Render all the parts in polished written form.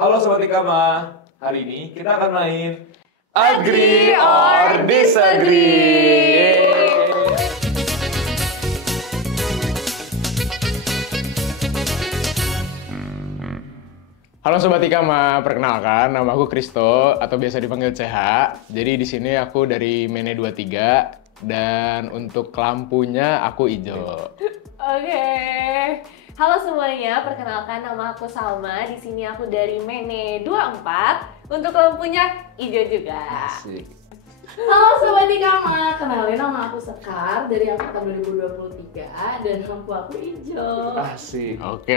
Halo Sobat Ikama, hari ini kita akan main Agree or Disagree. Halo Sobat Ikama, perkenalkan nama aku Kristo atau biasa dipanggil CH. Jadi di sini aku dari Mene 23 dan untuk lampunya aku hijau. Oke. Halo semuanya, perkenalkan nama aku Salma. Di sini aku dari Mene 24. Untuk lampunya hijau juga. Asik. Halo Sobat Ikama, kenalin nama aku Sekar dari angkatan 2023 dan lampu aku hijau. Asik. Oke.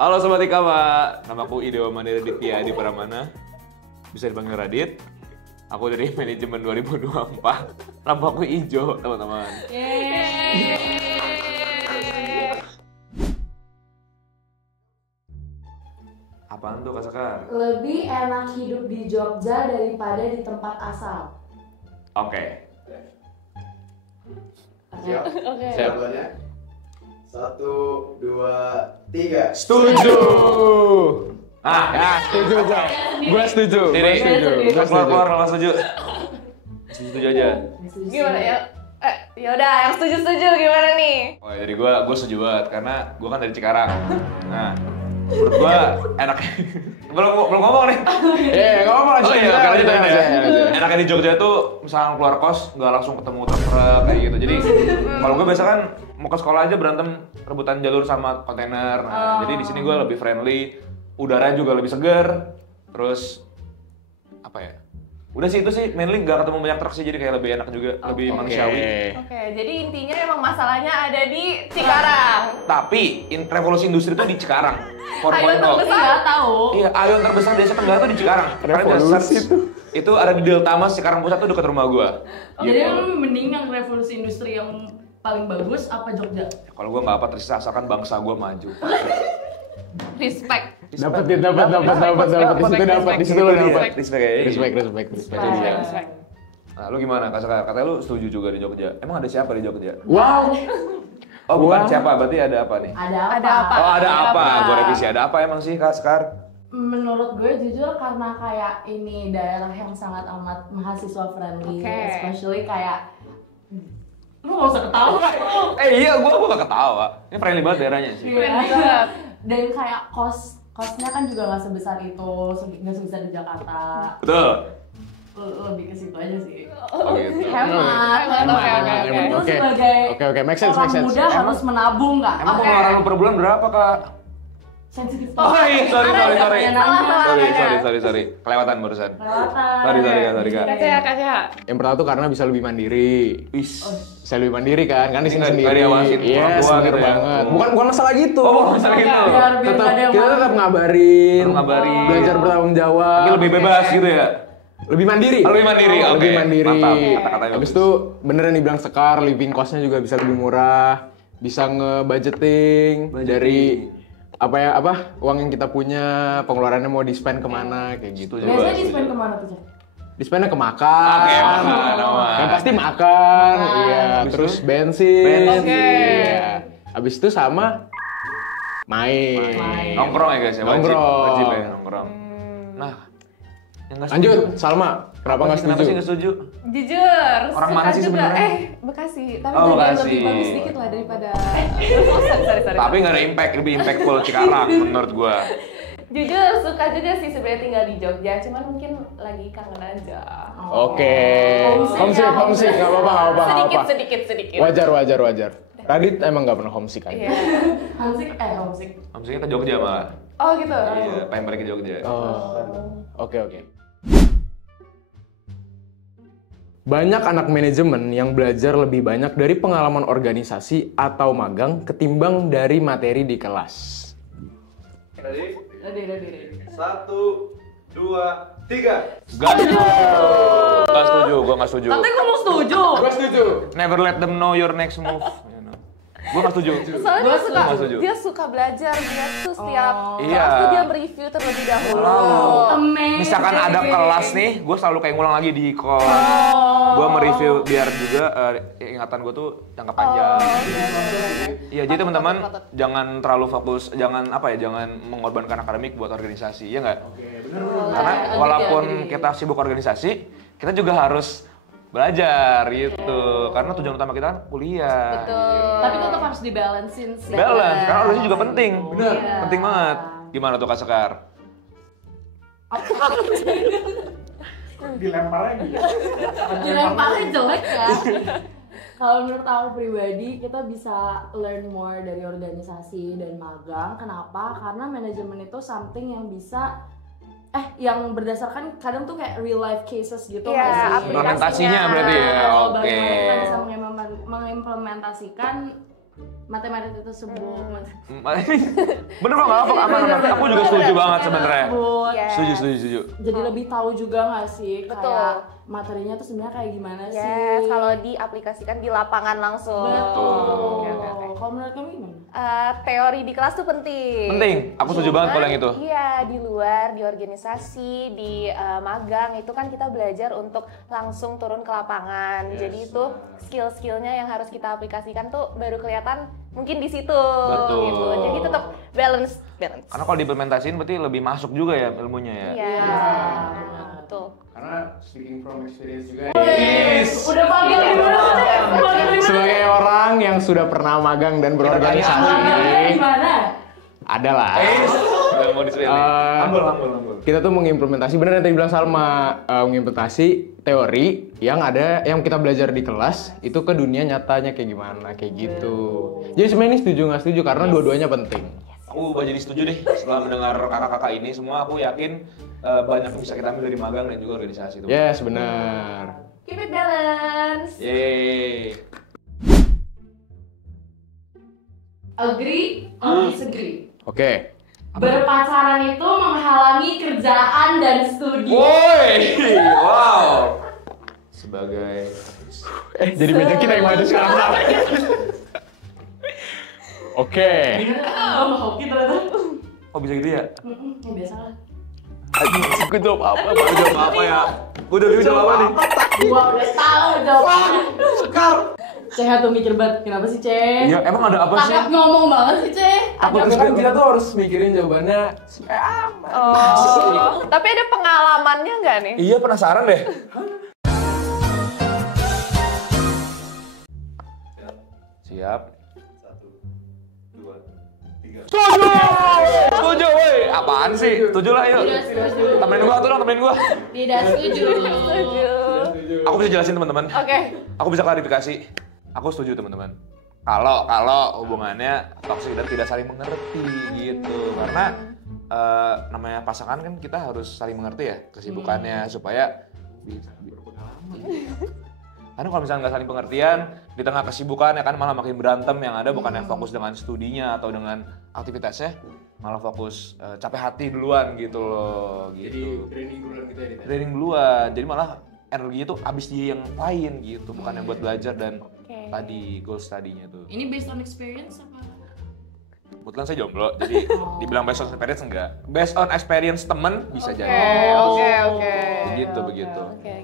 Halo Sobat Ikama, nama aku Idewa Mandiri Ditya di Pramana. Bisa dipanggil Radit. Aku dari manajemen 2024. Lampu aku hijau, teman-teman. Yeay. Apaan tuh Kak Sekar? Lebih enak hidup di Jogja daripada di tempat asal. Oke. Siap? Oke. Jawabannya 1, 2, 3. Setuju. Ah, Setuju aja. Gua setuju. Diri. Gua keluar setuju. Setuju aja. Gimana ya? Yaudah, yang setuju gimana nih? Oh, dari gue setuju banget karena gue kan dari Cikarang. Nah, menurut gue enak. belum ngomong nih. Ngomong aja. Oh iya, Lanjut, lanjutin lanjut, ya. lanjut. Enaknya di Jogja tuh misalnya keluar kos nggak langsung ketemu truk kayak gitu. Jadi kalau gue biasa kan mau ke sekolah aja berantem rebutan jalur sama kontainer. Nah, jadi di sini gue lebih friendly, udara juga lebih segar. Terus apa ya? Udah sih itu sih mainly nggak ketemu banyak truk sih, jadi kayak lebih enak juga, lebih manusiawi. Oke, jadi intinya emang masalahnya ada di Cikarang. Tapi revolusi industri itu di Cikarang. Ayo terbesar. Iya, tahu. Iya, ayon terbesar di Asia Tenggara tuh di Cikarang. Kalian bisa search. Itu ada di Delta Mas, Cikarang Pusat tuh dekat rumah gua. Jadi lu mending yang revolusi industri yang paling bagus apa Jogja? Kalau gua nggak apa tersisa asalkan bangsa gua maju. Respect. Dapat. Di situ lo dapat. Respect ya. Respect. Iya. Nah, lu gimana Kak Sekar? Katanya lu setuju juga di Jogja. Emang ada siapa di Jogja? Wow. Oh, bukan siapa, berarti ada apa nih? Ada Ada apa? Oh, ada apa? Gua revisi, ada apa emang sih Kak Sekar? Menurut gue jujur karena kayak ini daerah yang sangat amat mahasiswa friendly, Oke. especially kayak lu gak usah ketawa Kak. Iya, gua gak ketawa. Ini friendly banget daerahnya sih. Iya. Dan kayak kosnya kan juga nggak sebesar itu, nggak sebesar di Jakarta. Betul. Lebih ke situ aja sih. Oh gitu. Hemat. Itu Oke. sebagai Oke, make sense, orang make sense. muda harus menabung nggak? Emang pengeluaran lu per bulan berapa Kak? Sensitif. Oh iya, sorry. Salah. Sorry. Kelewatan barusan. Kelewatan. Sorry Kak. Kaca. Yang pertama tuh karena bisa lebih mandiri. Wis. Bisa lebih mandiri kan di sini Nggak sendiri. diawasin Iya, orang tua bener gitu ya. banget. Oh. Bukan masalah gitu. Oh, masalah gitu. Biar Tetap nggak ada yang kita tetap ngabarin, Tetap ngabarin. belajar bertanggung jawab. Tapi lebih bebas gitu ya. Lebih mandiri. Oh, lebih mandiri, oke. Lebih mandiri. Mantap, kata-katanya Habis bagus. itu beneran dibilang Sekar, living cost-nya juga bisa lebih murah. Bisa nge-budgeting dari uang yang kita punya, pengeluarannya mau di-spend kemana kayak gitu. Biasanya di spend kemana tuh Cak? Di-spendnya ke makan. Oke, makan. Yang pasti makan, Makan. iya. Habis Terus itu? bensin, Oke. iya. Habis itu sama main. Nongkrong ya guys ya, Nongkrong. wajib ya nongkrong. Nah, yang nggak Lanjut, setuju. Salma. Kenapa nggak Kenapa sih setuju? nggak setuju? Jujur, Orang suka mana sih juga. sebenarnya? Bekasi. Tapi Oh, bagian Bekasi. lebih bagus dikit lah daripada. Oh, sorry. Tapi nggak ada impact, lebih impactful Cikarang menurut gua. Jujur suka juga sih sebenarnya tinggal di Jogja, cuman mungkin lagi kangen aja. Oke. Homesick, nggak apa-apa, nggak apa-apa. Sedikit. Wajar. Radit emang nggak pernah homesick kan? Iya. Homesick. Maksudnya ke Jogja malah. Oh gitu. Iya, pengen balik ke Jogja. Oke. Banyak anak manajemen yang belajar lebih banyak dari pengalaman organisasi atau magang ketimbang dari materi di kelas. Ready? Ready. 1, 2, 3. Gak setuju, gua nggak setuju. Tapi gue mau setuju. Gue setuju. Never let them know your next move. You know. Gue nggak setuju. Soalnya Gua nggak setuju. dia suka belajar, dia tuh setiap Iya. kelas tuh dia mereview terlebih dahulu. Amazing. Misalkan ada kelas nih, gue selalu kayak ngulang lagi di kelas. Gue mereview biar juga ingatan gue tuh jangka panjang. Iya, jadi teman-teman jangan terlalu fokus, jangan mengorbankan akademik buat organisasi, ya nggak? Karena walaupun kita sibuk organisasi, kita juga harus belajar gitu. Karena tujuan utama kita kan kuliah. Betul. Tapi tetap harus dibalancein sih. Balance, karena organisasi juga penting. Bener. Penting banget. Gimana tuh Kak Sekar? Dilemparnya jelek ya. Kalau menurut aku pribadi, kita bisa learn more dari organisasi dan magang. Kenapa? Karena manajemen itu something yang bisa yang berdasarkan kadang tuh kayak real life cases gitu Iya, nggak sih? Implementasinya berarti ya. Kalau Oke. bagaimana kita bisa mengimplementasikan matematika tersebut. Bener kok nggak apa aman. Aku juga setuju banget sebenarnya. Yes. Setuju. Jadi lebih tahu juga nggak sih Betul. kayak materinya tuh sebenarnya kayak gimana Yes, sih? kalau diaplikasikan di lapangan langsung. Betul. Oke, oke, oke. Kalau menurut kamu gimana? Teori di kelas tuh penting. Penting. Aku setuju banget kalau yang itu. Iya, di luar, di organisasi, di magang itu kan kita belajar untuk langsung turun ke lapangan. Jadi itu skill-skillnya yang harus kita aplikasikan tuh baru kelihatan mungkin di situ. Betul. Gitu. Jadi tetap balance. Karena kalau diimplementasiin berarti lebih masuk juga ya ilmunya ya. Iya. Betul. Karena speaking from experience juga. Udah panggil gimana? Sebagai orang yang sudah pernah magang dan berorganisasi, Gimana? ada lah. Udah mau diseriusin. Ambul. Kita tuh mengimplementasi, benar yang tadi bilang Salma, mengimplementasi teori yang kita belajar di kelas itu ke dunia nyatanya kayak gimana, kayak gitu. Jadi sebenarnya ini setuju nggak setuju karena dua-duanya penting. Aku jadi setuju deh setelah mendengar kakak-kakak ini semua. Aku yakin banyak yang bisa kita ambil dari magang dan juga organisasi itu. Yes, benar. Keep it balance. Yeay. Agree or disagree? Oke. Berpacaran itu menghalangi kerjaan dan studi. Woi, wow. Sebagai Jadi meja kita yang maju sekarang. Oke. Oh, hoki ternyata. kok bisa gitu ya? Ya biasa lah. Gue jawab apa? Gue jawab apa ya? Gue udah jawab apa nih? Gua udah tahu jawabannya. Sekar. Ceh tuh mikir banget, kenapa sih Ceh? Iya, emang ada apa sih? Takut ngomong banget sih Ceh. Tapi kan kita tuh harus mikirin jawabannya supaya aman. Oh, tapi ada pengalamannya nggak nih? Iya, penasaran deh. Siap. 1, 2, 3. Setuju, woi. Apaan sih? Setuju lah, yuk. Tidak setuju. Temenin gua, temenin gua. Tidak setuju. Aku bisa jelasin teman-teman. Oke. Aku bisa klarifikasi. Aku setuju teman-teman. Kalau hubungannya toksik dan tidak saling mengerti gitu. Karena namanya pasangan kan kita harus saling mengerti ya kesibukannya supaya bisa berpengalaman. Karena kalau misalnya nggak saling pengertian di tengah kesibukan ya kan malah makin berantem, yang ada bukan yang fokus dengan studinya atau dengan aktivitasnya, malah fokus capek hati duluan gitu loh. Gitu. training duluan kita ya. Training duluan, jadi malah energinya tuh habis di yang lain gitu, bukan yang buat belajar dan tadi goal studinya tuh. Ini based on experience apa? Kebetulan saya jomblo, jadi dibilang based on experience enggak. Based on experience temen bisa jadi. Oke. Begitu. Oke.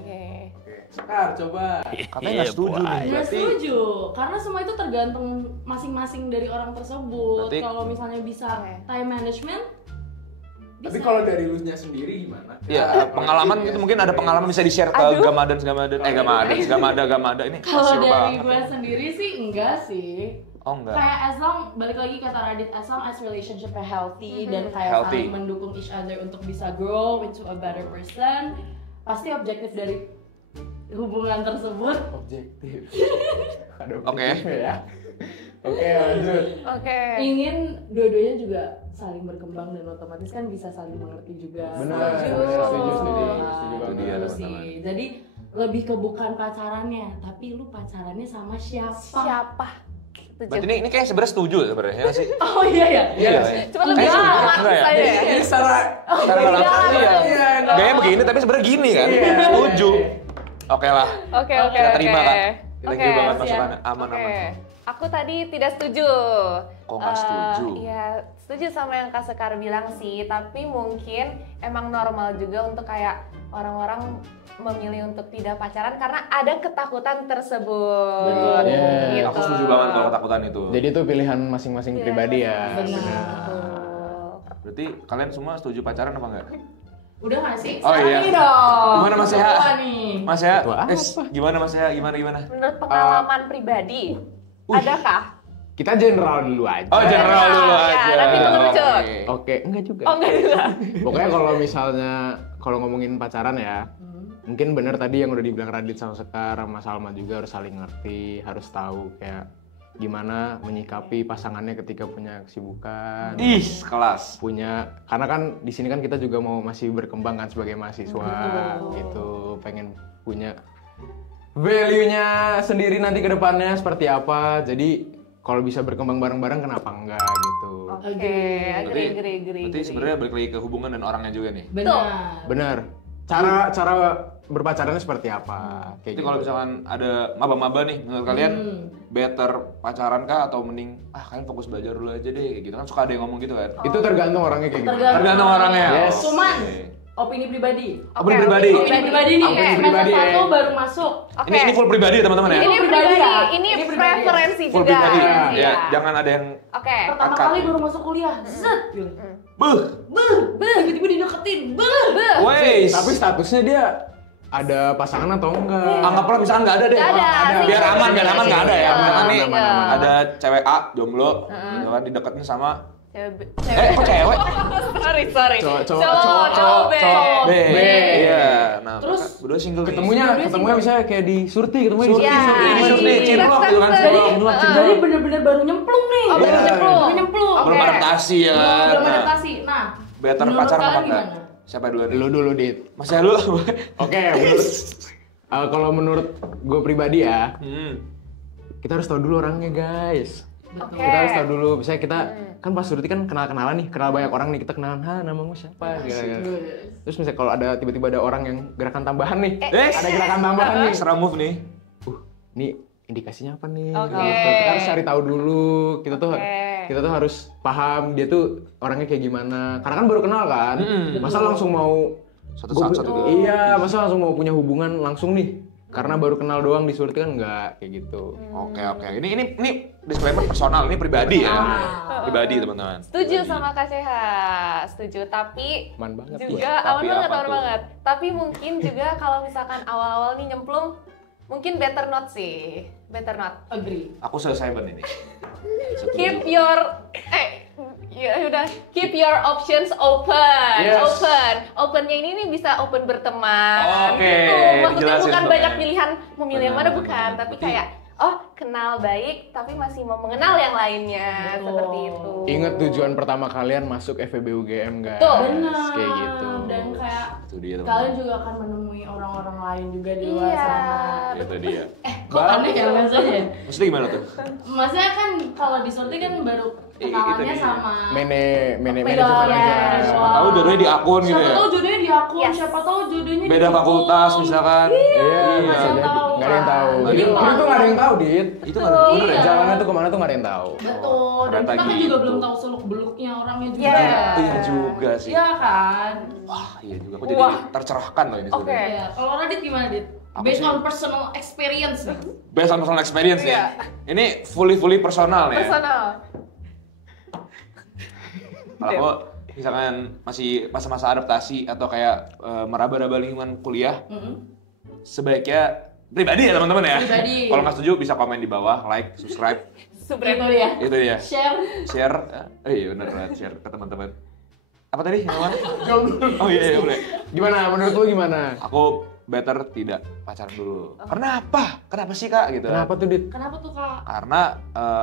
Sekar, coba. Katanya nggak setuju nih, Nggak berarti setuju, karena semua itu tergantung masing-masing dari orang tersebut. Berarti- Kalau misalnya bisa time management, Tapi kalau dari lu nya sendiri gimana? ya pengalaman gitu, mungkin ada pengalaman bisa di-share ke Gamadan Gamada ini. kalau kasian dari banget. gue sendiri sih enggak sih. Oh enggak. Kayak as long, balik lagi kata Radit, as long as relationship-nya healthy dan kayak Healthy. saling mendukung each other untuk bisa grow into a better person, pasti objektif dari hubungan tersebut Objektif. Ada Oke. objektifnya ya. Oke, lanjut. Oke. ingin dua-duanya juga saling berkembang dan otomatis kan bisa saling mengerti juga. Benar, Setuju. setuju Itu banget. dia, Gitu teman-teman. sih. Jadi lebih ke bukan pacarannya, tapi lu pacarannya sama siapa? Siapa? Berarti ini kayak sebenarnya setuju sebenarnya ya nggak sih? Oh iya ya. Iya. Cuma lebih setuju. romantis Enggak ya? aja ya. Ini secara Secara nggak langsung iya. Gayanya begini tapi sebenarnya gini kan? Setuju. Oke lah. Oke. Kita terima, Kak. Thank you banget siap. masukannya. Aman. Oke. Aku tadi tidak setuju. Kok nggak setuju? Iya, setuju sama yang Kak Sekar bilang sih, tapi mungkin emang normal juga untuk kayak orang-orang memilih untuk tidak pacaran karena ada ketakutan tersebut. Betul. Gitu. Aku setuju banget kalau ketakutan itu. Jadi itu pilihan masing-masing Pilihan pribadi ya. masing-masing. Benar. Betul. Berarti kalian semua setuju pacaran apa enggak? Udah nggak sih? Oh, iya. Ini dong. Gimana Mas Seha? Apa nih? Mas ya, Itu apa? gimana Mas ya? Gimana? Menurut pengalaman pribadi, adakah? Kita general dulu aja. Oh, general dulu Ya, aja. nanti mengerucut. Oke. Oke, enggak juga. Oh enggak juga. Pokoknya kalau misalnya kalau ngomongin pacaran ya, mungkin bener tadi yang udah dibilang Radit sama Sekar sama Salma juga harus saling ngerti, harus tahu kayak gimana menyikapi pasangannya ketika punya kesibukan. Ih, kelas. Karena kan di sini kan kita juga mau masih berkembang kan sebagai mahasiswa gitu, pengen punya value-nya sendiri nanti ke depannya seperti apa. Jadi kalau bisa berkembang bareng-bareng kenapa enggak gitu. Oke, agree. Berarti sebenarnya balik lagi ke hubungan dan orangnya juga nih. Benar. Bener. Cara berpacarannya seperti apa? Kayak Jadi gitu. kalau misalkan ada maba-maba nih, menurut kalian better pacaran kah atau mending kalian fokus belajar dulu aja deh, kayak gitu kan suka ada yang ngomong gitu kan? Itu tergantung orangnya kayak gitu. Tergantung orangnya. Yes. Cuman Oke. opini pribadi. Opini pribadi. Opini pribadi nih. Opini Semester pribadi, 1 ya. baru masuk. Oke. Ini full pribadi ya teman-teman ya? Ini pribadi pribadi, ya? ini Ini pribadi ya? preferensi Full juga. pribadi. Iya. Ya, jangan ada yang Oke. Pertama Akad. kali baru masuk kuliah. Zet. beuh. Tiba-tiba dideketin. Weis. Tapi statusnya dia ada pasangan atau enggak? Anggaplah misalkan nggak ada deh. Nggak ada. Biar aman nggak ada ya. Misalkan nih Aman. ada cewek A jomblo, gitu kan dideketin sama Cewek. kok cewek? Sorry. Cowok B. B. B. Iya. Nah, Terus mereka berdua single nih. Ketemunya misalnya kayak di Surti, ketemunya di Surti, Surti. Iya. Surti, cinlok gitu kan. Jadi, Jadi bener-bener baru nyemplung nih. Oh, baru nyemplung. Baru nyemplung. Oke. Belum adaptasi ya kan. Belum Nah, adaptasi. Nah, better menurut pacaran apa kalian enggak? gimana? Siapa duluan? Lu dulu, Dit. Mas ya lu. Oke, kalau menurut gue pribadi ya, kita harus tahu dulu orangnya, guys. Oke. Kita harus tahu dulu, misalnya kita kan pas Surti kan kenal-kenalan nih, kenal banyak orang nih, kita kenalan, namamu siapa? Gitu. Terus misalnya kalau ada tiba-tiba ada orang yang gerakan tambahan nih, ada gerakan tambahan nih, Extra move nih. nih indikasinya apa nih? Oke. Gitu. Kita harus cari tahu dulu, Oke. kita tuh harus paham dia tuh orangnya kayak gimana. Karena kan baru kenal kan, masa langsung mau Satu saat satu dulu. Iya, masa langsung mau punya hubungan langsung nih? Karena baru kenal doang di Surti kan enggak kayak gitu. Oke. Ini disclaimer personal, ini pribadi ya. Pribadi teman-teman. Setuju sama Kak Seha, setuju. Tapi Aman banget juga Tapi aman banget, apa aman tuh? banget. Tapi mungkin juga kalau misalkan awal-awal nih nyemplung, mungkin better not sih, better not. Agree. Aku selesai ini. Setuju. Keep your keep your options open. Yes. Opennya ini nih bisa open berteman Oke, gitu. Maksudnya dijelasin bukan tuh, banyak ya. pilihan memilih yang mana Benar, bukan, benar. tapi kayak kenal baik tapi masih mau mengenal yang lainnya. Betul. Seperti itu. Ingat tujuan pertama kalian masuk FEB UGM, guys. Tuh. Benar. Kayak gitu. Dan kayak Itu dia teman. kalian juga akan menemui orang-orang lain juga di luar Iya. sana. Itu dia. Kok aneh ya bahasanya? Maksudnya gimana tuh? Maksudnya kan kalau di Surti kan baru kenalannya dia. sama Mene Beda manajemen aja. ya. Siapa tahu jodohnya di akun gitu siapa ya. tahu jodohnya di akun, Yes. siapa tahu jodohnya di Beda hukum. fakultas misalkan. Iya, nggak ada yang tahu. nggak ada yang tahu. Nggak ada Itu yang tahu. tuh nggak ada yang tahu, Dit. Itu nggak ada bener ya? Jalannya tuh kemana tuh nggak ada yang tahu. Betul, dan Ternyata kita kan gitu. juga belum tahu seluk-beluknya orangnya juga. Iya. Iya juga sih. Iya kan? Wah, iya juga. Aku jadi Wah. tercerahkan loh ini Oke. sebenarnya. Iya. Kalau Radit gimana, Dit? Aku Based sih- on personal experience nih. Based on personal experience Iya. ya. Ini fully personal ya. Personal. Kalau aku misalkan masih masa-masa adaptasi atau kayak meraba-raba lingkungan kuliah, sebaiknya pribadi ya teman-teman ya. Pribadi. Kalau nggak setuju bisa komen di bawah, like, subscribe, Subscribe. Itu dia. itu dia. Share. Iya benar banget, share ke teman-teman. Apa tadi namanya? Oh iya boleh. Gimana? Menurut lu gimana? Aku better tidak pacaran dulu. Kenapa? Kenapa sih kak gitu? Kenapa tuh, Dit? Kenapa tuh, Kak? Karena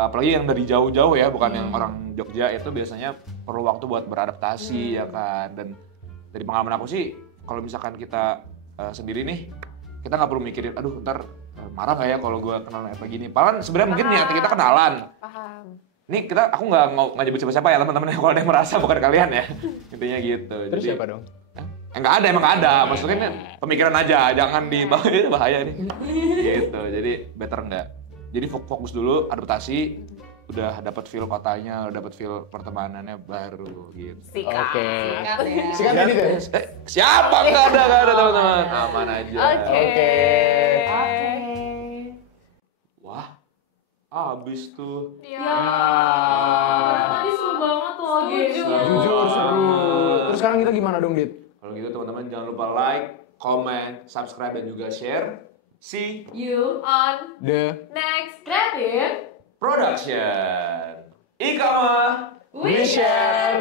apalagi yang dari jauh-jauh ya, bukan yang orang Jogja, itu biasanya perlu waktu buat beradaptasi ya kan. Dan dari pengalaman aku sih, kalau misalkan kita sendiri nih, kita nggak perlu mikirin, aduh ntar marah nggak ya kalau gue kenal kayak gini. Padahal sebenarnya mungkin niat kita kenalan. Paham. Ini aku nggak nyebut siapa-siapa ya teman-teman, kalau ada yang merasa bukan kalian ya. Intinya gitu. Terus Jadi, siapa dong? nggak ada, emang nggak ada. Maksudnya ini pemikiran aja, jangan dibawa, itu bahaya nih. Gitu, jadi better nggak. Jadi fokus dulu adaptasi, udah dapat feel kotanya, udah dapat feel pertemanannya baru gitu. Sikat. Oke. Sikat ya. Sikat ini deh. Siapa nggak ada teman-teman, aman aja. Oke. Wah, abis tuh. Ya. Tadi seru banget loh game. Jujur seru. Terus sekarang kita gimana dong, Dit? Kalau gitu teman-teman jangan lupa like, comment, subscribe dan juga share. See You On The next creative production. Ikama. we share.